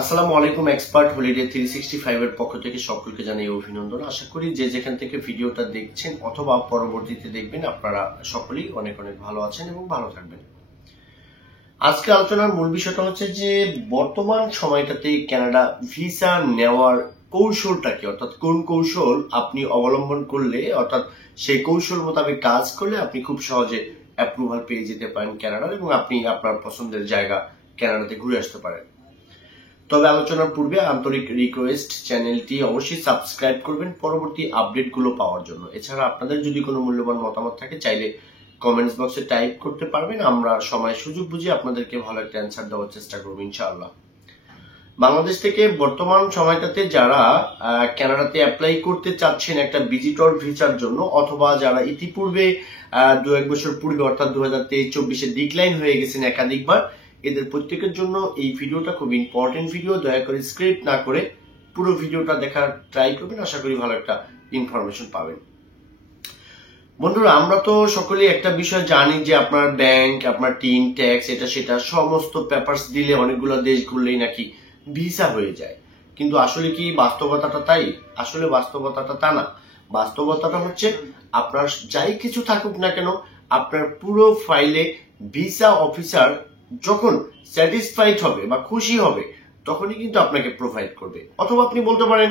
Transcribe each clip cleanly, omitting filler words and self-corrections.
আসসালামু আলাইকুম। Expert holiday 365 এর পক্ষ থেকে সকলকে জানাই অভিনন্দন। আশা করি যে যেখান থেকে ভিডিওটা দেখছেন অথবা পরবর্তীতে দেখবেন আপনারা সকলেই অনেক অনেক ভালো আছেন এবং ভালো থাকবেন। আজকে আলোচনার মূল বিষয়টা হচ্ছে যে বর্তমান সময়টাতে কানাডা ভিসা নেওয়ার কৌশলটা কি, অর্থাৎ কোন কৌশল আপনি অবলম্বন করলে, অর্থাৎ সেই কৌশল মোতাবেক কাজ করলে আপনি খুব সহজে অ্যাপ্রুভাল পেয়ে যেতে পারেন কানাডার এবং আপনি আপনার পছন্দের জায়গা কানাডাতে ঘুরে আসতে পারেন। তবে আলোচনার পূর্বে আন্তরিক রিকোয়েস্ট, চ্যানেলটি অবশ্যই সাবস্ক্রাইব করবেন পরবর্তী আপডেটগুলো পাওয়ার জন্য। এছাড়া আপনাদের যদি কোনো মূল্যবান মতামত থাকে চাইলে কমেন্টস বক্সে টাইপ করতে পারবেন। আমরা সময় সুযোগ বুঝে আপনাদেরকে ভালো একটা অ্যান্সার দেওয়ার চেষ্টা করবো ইনশাআল্লাহ। বাংলাদেশ থেকে বর্তমান সময়টাতে যারা কানাডাতে অ্যাপ্লাই করতে চাচ্ছেন একটা ভিজিটর ভিসার জন্য, অথবা যারা ইতিপূর্বে 2-1 বছর পূর্বে অর্থাৎ 2023-24-এ ডিক্লাইন হয়ে গেছেন একাধিকবার, এদের প্রত্যেকের জন্য এই ভিডিওটা খুব ইম্পর্টেন্ট ভিডিও। দয়া করে স্ক্রিপ্ট না করে পুরো ভিডিওটা দেখার ট্রাই করবেন, আশা করি ভালো একটা ইনফরমেশন পাবেন। বন্ধুরা, আমরা তো সকলেই একটা বিষয় জানি যে আপনার ব্যাংক, আপনার টিন ট্যাক্স, এটা সেটা সমস্ত পেপারস দিলে অনেকগুলো দেশ ঘুরলেই নাকি ভিসা হয়ে যায়। কিন্তু আসলে কি বাস্তবতাটা তাই? আসলে বাস্তবতাটা তা না। বাস্তবতাটা হচ্ছে আপনার যাই কিছু থাকুক না কেন, আপনার পুরো ফাইলে ভিসা অফিসার যখন স্যাটিসফাইড হবে বা খুশি হবে তখনই কিন্তু আপনাকে প্রোভাইড করবে। অথবা আপনি বলতে পারেন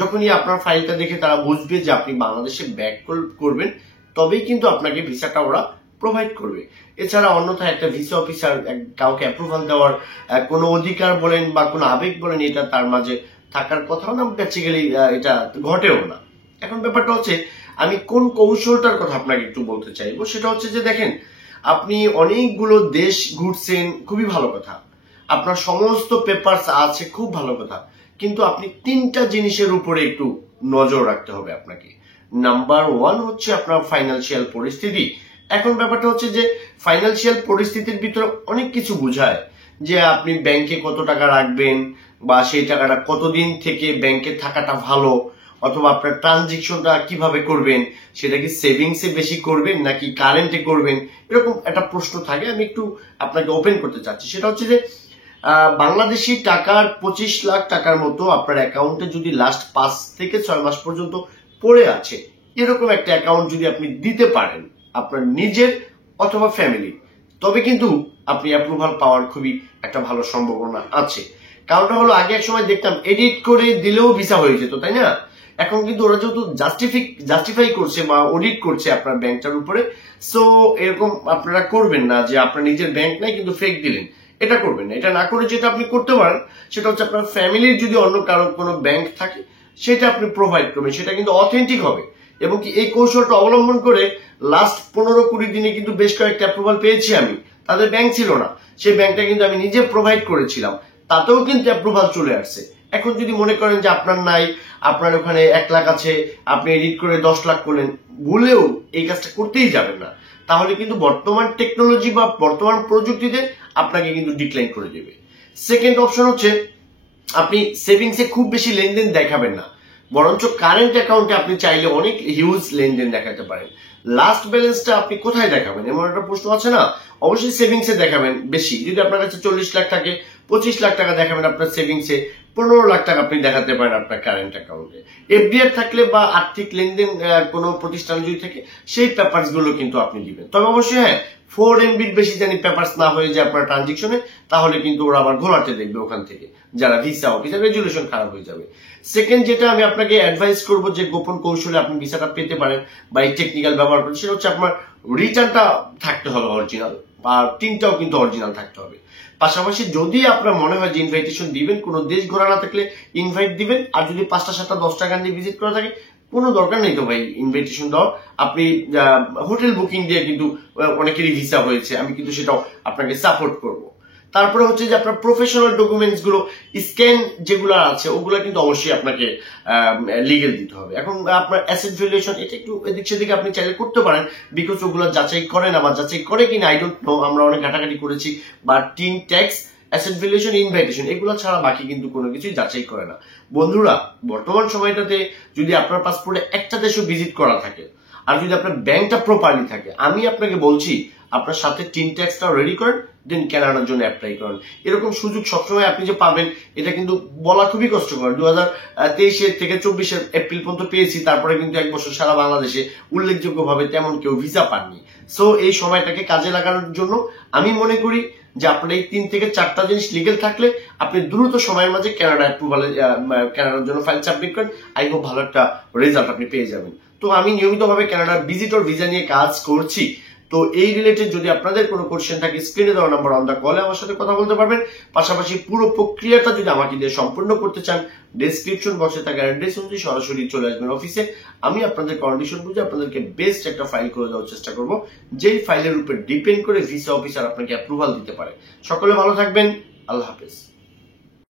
যখনই আপনার ফাইলটা দেখে তারা বুঝবে যে আপনি বাংলাদেশে ব্যাক করবেন তবেই কিন্তু আপনাকে ভিসাটা ওরা প্রোভাইড করবে। এছাড়া অন্যথায় একটা ভিসা অফিসার কাউকে অ্যাপ্রুভাল দেওয়ার কোনো অধিকার বলেন বা কোনো আবেগ বলেন এটা তার মাঝে থাকার কথাও না, বেসিক্যালি এটা ঘটেও না। এখন ব্যাপারটা হচ্ছে আমি কোন কৌশলটার কথা আপনাকে একটু বলতে চাইবো। সেটা হচ্ছে যে দেখেন, আপনি অনেকগুলো দেশ ঘুরছেন, খুবই ভালো কথা, আপনার সমস্ত পেপারস আছে, খুব ভালো কথা, কিন্তু আপনি 3টা জিনিসের উপরে একটু নজর রাখতে হবে আপনাকে। নাম্বার 1 হচ্ছে আপনার ফাইন্যান্সিয়াল পরিস্থিতি। এখন ব্যাপারটা হচ্ছে যে ফাইন্যান্সিয়াল পরিস্থিতির ভিতরে অনেক কিছু বোঝায়, যে আপনি ব্যাংকে কত টাকা রাখবেন বা সেই টাকাটা কতদিন থেকে ব্যাংকে থাকাটা ভালো, অথবা আপনার ট্রানজেকশনটা কিভাবে করবেন, সেটা কি সেভিংসে বেশি করবেন নাকি কারেন্টে করবেন, এরকম একটা প্রশ্ন থাকে। আমি একটু আপনাকে ওপেন করতে চাচ্ছি। সেটা হচ্ছে যে বাংলাদেশি টাকার 25 লাখ টাকার মতো আপনার অ্যাকাউন্টে যদি লাস্ট 5 থেকে 6 মাস পর্যন্ত পড়ে আছে, এরকম একটা অ্যাকাউন্ট যদি আপনি দিতে পারেন আপনার নিজের অথবা ফ্যামিলি, তবে কিন্তু আপনি অ্যাপ্রুভাল পাওয়ার খুবই একটা ভালো সম্ভাবনা আছে। কারণটা হলো আগে এক সময় দেখতাম এডিট করে দিলেও ভিসা হয়ে যেত, তাই না? এখন কিন্তু ওরা যেহেতু জাস্টিফাই করছে বা অডিট করছে আপনার ব্যাংকটার উপরে, সো এরকম আপনারা করবেন না যে আপনার নিজের ব্যাংক নাই কিন্তু ফেক দিলেন, এটা করবেন না। এটা না করে যেটা আপনি করতে পারেন সেটা হচ্ছে আপনার ফ্যামিলির যদি অন্য কারো কোনো ব্যাংক থাকে সেটা আপনি প্রোভাইড করবেন, সেটা কিন্তু অথেন্টিক হবে। এবং কি এই কৌশলটা অবলম্বন করে লাস্ট 15-20 দিনে কিন্তু বেশ কয়েকটা অ্যাপ্রুভাল পেয়েছি আমি। তাদের ব্যাংক ছিল না, সেই ব্যাংকটা কিন্তু আমি নিজে প্রোভাইড করেছিলাম, তাতেও কিন্তু অ্যাপ্রুভাল চলে আসছে। এখন যদি মনে করেন যে আপনার নাই, আপনার ওখানে 1 লাখ আছে, আপনি এডিট করে 10 লাখ করলেন, ভুলেও এই কাজটা করতেই যাবেন না, তাহলে কিন্তু বর্তমান টেকনোলজি বা বর্তমান প্রযুক্তিতে আপনাকে কিন্তু ডিক্লাইন করে দেবে। সেকেন্ড অপশন হচ্ছে আপনি সেভিংসে খুব বেশি লেনদেন দেখাবেন না, বরঞ্চ কারেন্ট অ্যাকাউন্টে আপনি চাইলে অনেক হিউজ লেনদেন দেখাতে পারেন। লাস্ট ব্যালেন্সটা আপনি কোথায় দেখাবেন এমন একটা প্রশ্ন আছে না? অবশ্যই সেভিংসে দেখাবেন বেশি। যদি আপনার কাছে 40 লাখ থাকে, 25 লাখ টাকা দেখাবেন আপনার সেভিংসে, 15 লাখ টাকা আপনি দেখাতে পারেন আপনার কারেন্ট অ্যাকাউন্টে। এফডিআর থাকলে বা আর্থিক লেনদেন কোনো প্রতিষ্ঠান যদি থাকে সেই পেপারস গুলো কিন্তু আপনি দিবেন। তবে অবশ্যই হ্যাঁ, 4 MB বেশি জানি পেপারস না হয়ে যায় আপনার ট্রানজেকশনে, তাহলে কিন্তু ওরা আবার ঘোরাতে দেখবে ওখান থেকে, যারা ভিসা অফিসার, রেজুলেশন খারাপ হয়ে যাবে। সেকেন্ড যেটা আমি আপনাকে অ্যাডভাইস করবো যে গোপন কৌশলে আপনি ভিসাটা পেতে পারেন বা এই টেকনিক্যাল ব্যবহার করেন, সেটা হচ্ছে আপনার রিটার্নটা থাকতে হবে অরিজিনাল, আর টিনটাও কিন্তু অরিজিনাল থাকতে হবে। পাশাপাশি যদি আপনার মনে হয় যে ইনভাইটেশন দিবেন, কোনো দেশ ঘোরা না থাকলে ইনভাইট দিবেন, আর যদি 5টা 7টা 10টা গান দিয়ে ভিজিট করা থাকে কোনো দরকার নেই তো ভাই ইনভাইটেশন দেওয়ার। আপনি হোটেল বুকিং দিয়ে কিন্তু অনেকেরই ভিসা হয়েছে, আমি কিন্তু সেটাও আপনাকে সাপোর্ট করব। তারপরে হচ্ছে যে আপনার প্রফেশনাল ডকুমেন্টস গুলো স্ক্যান যেগুলো আছে ওগুলো কিন্তু অবশ্যই আপনাকে লিগেল দিতে হবে। এখন আপনার অ্যাসেট ভ্যালুয়েশন এটা একটু এদিক সেদিকে আপনি চাইলে করতে পারেন, বিকজ ওগুলো যাচাই করে না বা যাচাই করে কিনা আই ডোন্ট নো, আমরা অনেক ঘাটাঘাটি করেছি। বা tin tax, asset valuation, invitation এগুলো ছাড়া বাকি কিন্তু কোনো কিছুই যাচাই করে না। বন্ধুরা, বর্তমান সময়টাতে যদি আপনার পাসপোর্টে একটা দেশও ভিজিট করা থাকে আর যদি আপনার ব্যাংকটা প্রপারলি থাকে, আমি আপনাকে বলছি আপনার সাথে টিন ট্যাক্সটা রেডি করেন, দেন কানাডার জন্য অ্যাপ্লাই করেন। এরকম সুযোগ সবসময় আপনি যে পাবেন এটা কিন্তু বলা খুবই কষ্টকর। 2023 থেকে 24 এপ্রিল পর্যন্ত পেয়েছি, তারপরে কিন্তু 1 বছর সারা বাংলাদেশে উল্লেখযোগ্যভাবে তেমন কেউ ভিসা পাননি। সো এই সময়টাকে কাজে লাগানোর জন্য আমি মনে করি যে আপনার এই 3 থেকে 4টা জিনিস লিগেল থাকলে আপনি দ্রুত সময়ের মাঝে কানাডা অ্যাপ্রুভালে কানাডার জন্য ফাইল সাবমিট করেন। আই হোপ ভালো একটা রেজাল্ট আপনি পেয়ে যাবেন। তো আমি নিয়মিতভাবে কানাডার ভিজিটর ভিসা নিয়ে কাজ করছি। তো এই রিলেটেড যদি আপনাদের কোনো কোশ্চেন থাকে স্ক্রিনে দেওয়া নাম্বার অন দা কলে আমার সাথে কথা বলতে পারবেন। পাশাপাশি পুরো প্রক্রিয়াটা যদি আমাকে দিয়ে সম্পূর্ণ করতে চান ডেসক্রিপশন বক্সে থাকা অ্যাড্রেস অনুযায়ী সরাসরি চলে আসবেন অফিসে। আমি আপনাদের কন্ডিশন বুঝে আপনাদেরকে বেস্ট একটা ফাইল করে দেওয়ার চেষ্টা করব, যেই ফাইলের উপর ডিপেন্ড করে ভিসা অফিসার আপনাকে অ্যাপ্রুভাল দিতে পারে। সকলে ভালো থাকবেন, আল্লাহ হাফেজ।